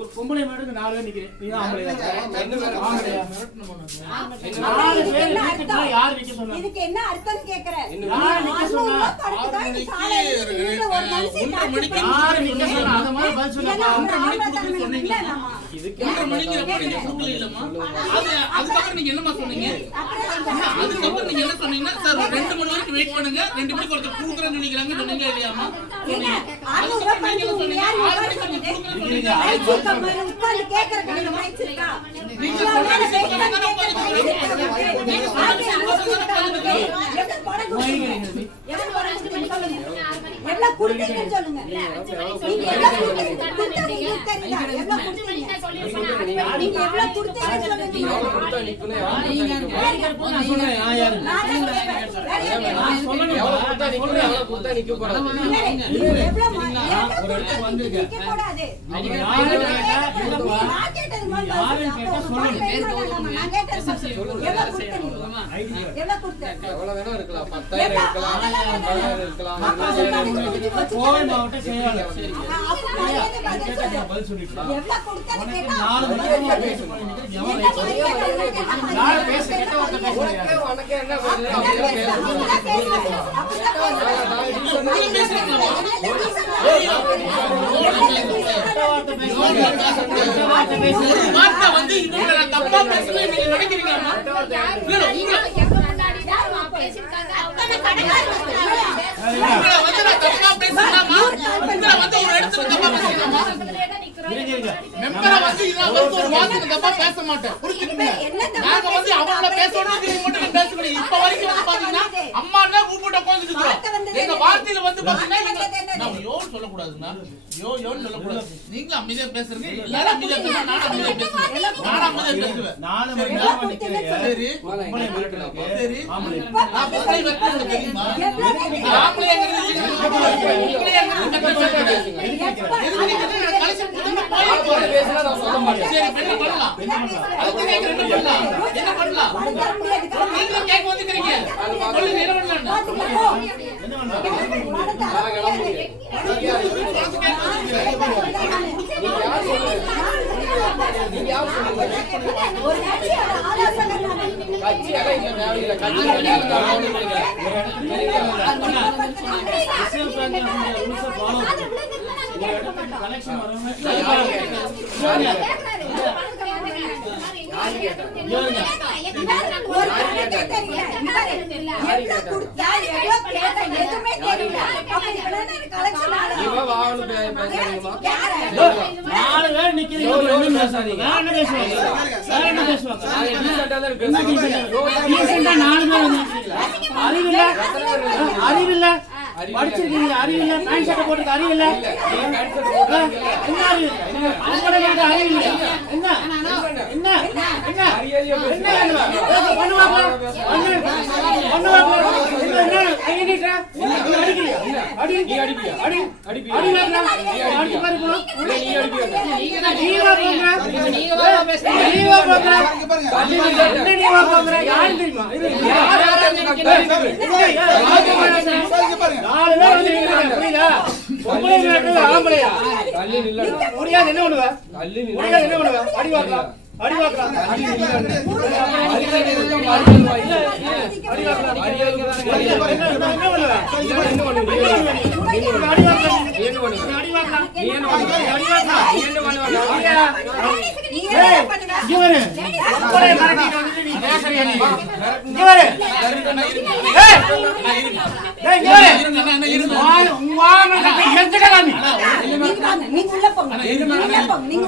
ஒரு பொம்பளை மேடத்துக்கு 4 பேர் நிக்கிறேன். நீ தான் ஆம்பளையா? யார் நிக்க சொன்னா? இதுக்கு என்ன அர்த்தம் கேக்குறேன்? யார் நிக்க சொன்னா? ஒரு மணிக்கு யார் நிக்க சொன்னா? அத மாதிரி பதில் சொல்லுங்க. 1:30 மணிக்கு சொன்னீங்க. இதுக்கு 1:30 மணிக்கு நீங்க சொல்லல இல்லம்மா. அதுக்கப்புறம் நீங்க என்னமா சொன்னீங்க? அதுக்கப்புறம் நீங்க என்ன சொன்னீங்கன்னா சார் 2 மணி வரைக்கும் வெயிட் பண்ணுங்க. 2 மணிக்கு ஒருத்தர் கூக்குறேன்னு நினைக்கிறாங்க சொன்னீங்க இல்லையாமா? அதுக்கப்புறம் நீங்க சொன்னீங்க 6 மணிக்கு கூக்குறேன்னு உட்கார்ந்து கேக்குறதுக்கு மைக் இருக்கா? நீங்க சொன்னீங்க எவ்வளவு குடுத்தீங்கன்னு சொல்லுங்க. நீங்க எவ்வளவு குடுத்தீங்க எவ்வளவு குடுத்தீங்க நீங்க எவ்வளவு குடுத்தீங்கன்னு சொல்லுங்க. நான் சொல்றேன். நான் யாரு? நான் சொல்லணும். எவ்வளவு குடுத்தா நிக்கணும், எவ்வளவு குடுத்தா நிக்க கூடாது. எவ்வளவு வந்திருக்க நிக்க கூடாது. யாரு கேட்டா இல்லப்பா. நான் கேட்டது மாதிரி யாரு கேட்டா சொல்லணும். நான் கேட்டது எவ்வளவு குடுத்தீங்க? எவ்வளவு குடுத்தீங்க? எவ்வளவு வேணா இருக்கலாம். 10,000 இருக்கலாம், 15,000 இருக்கலாம். கோவை மாவட்ட செயலாளர். சரி. பதில் சொல்லிட்டு எவ்வளவு குடுத்தீங்க கேட்டா 4 மணி பேசணும். யார் பேச கேட்ட வார்த்தை பேசுறீங்க? உனக்கு என்ன பதில்? அப்படியே வார்த்தை வந்து இவங்க நான் தப்பா பேசுறேன்னு நீங்க நினைக்கிறீங்களாமா? இல்ல உங்களை வந்து நான் தப்பா பேசுறேனாமா? உங்களை வந்து ஒரு இடத்துல தப்பா பேசுறேனாமா? மெம்பரை வந்து இதான் வந்து ஒரு வார்த்தை தப்பா பேச மாட்டேன். புரிஞ்சுக்கங்க. நாங்க வந்து அவங்கள பேசணும் நீங்க மட்டும் பேசுறீங்க. இப்ப வரைக்கும் வந்து பாத்தீங்கன்னா அம்மான்னா ஊப்புட்ட உட்கார்ந்துட்டு இருக்கோம். எங்க வார்த்தையில வந்து பாத்தீங்கன்னா நான் யோன்னு சொல்லக்கூடாதுன்னா யோன்னு சொல்லக்கூடாது. நீங்களும் அமைதியா பேசுறீங்க. எல்லாரும் அமைதியா பேசுறீங்க. நானும் அமைதியா பேசுறேன். நானும் அமைதியா பேசுவேன். 4 மணி நேரம் நிக்கிறீங்க. சரி பொம்பளை மிரட்டலுக்கு. சரி ஆம்பளை. நான் பொம்பளை வெட்டறது தெரியுமா? ஆம்பளைங்கிறது பேசினா நான் சொல்ல மாட்டேன். சரி என்ன பண்ணலாம்? அதுக்கு கேக்குறேன் என்ன பண்ணலாம்? என்ன பண்ணலாம்? நீங்க கேட்க வந்துக்கிறீங்க. சொல்லுங்க என்ன பண்ணலாம்? என்ன பண்ணலாம்? நான் கிளம்புறேன். நீங்க யார் சொல்லுங்க? ஒரு கட்சியோட ஆலோசனை கட்சி எல்லாம் இங்க தேவையில்லை. கட்சி தேவையில்லை. கலெக்ஷன் வரவங்க அறிவில்ல படிச்சிருக்கீங்க, அறிவில்ல பேண்ட் ஷர்ட் போட்டுருக்கு, அறிவில்ல என்ன அறிவில்ல என்ன என்ன என்ன முடியாது என்ன பண்ணுவ? முடியாது என்ன பண்ணுவ? அடி வாக்கலாம் அடி வாக்கலாம் அடி நீங்க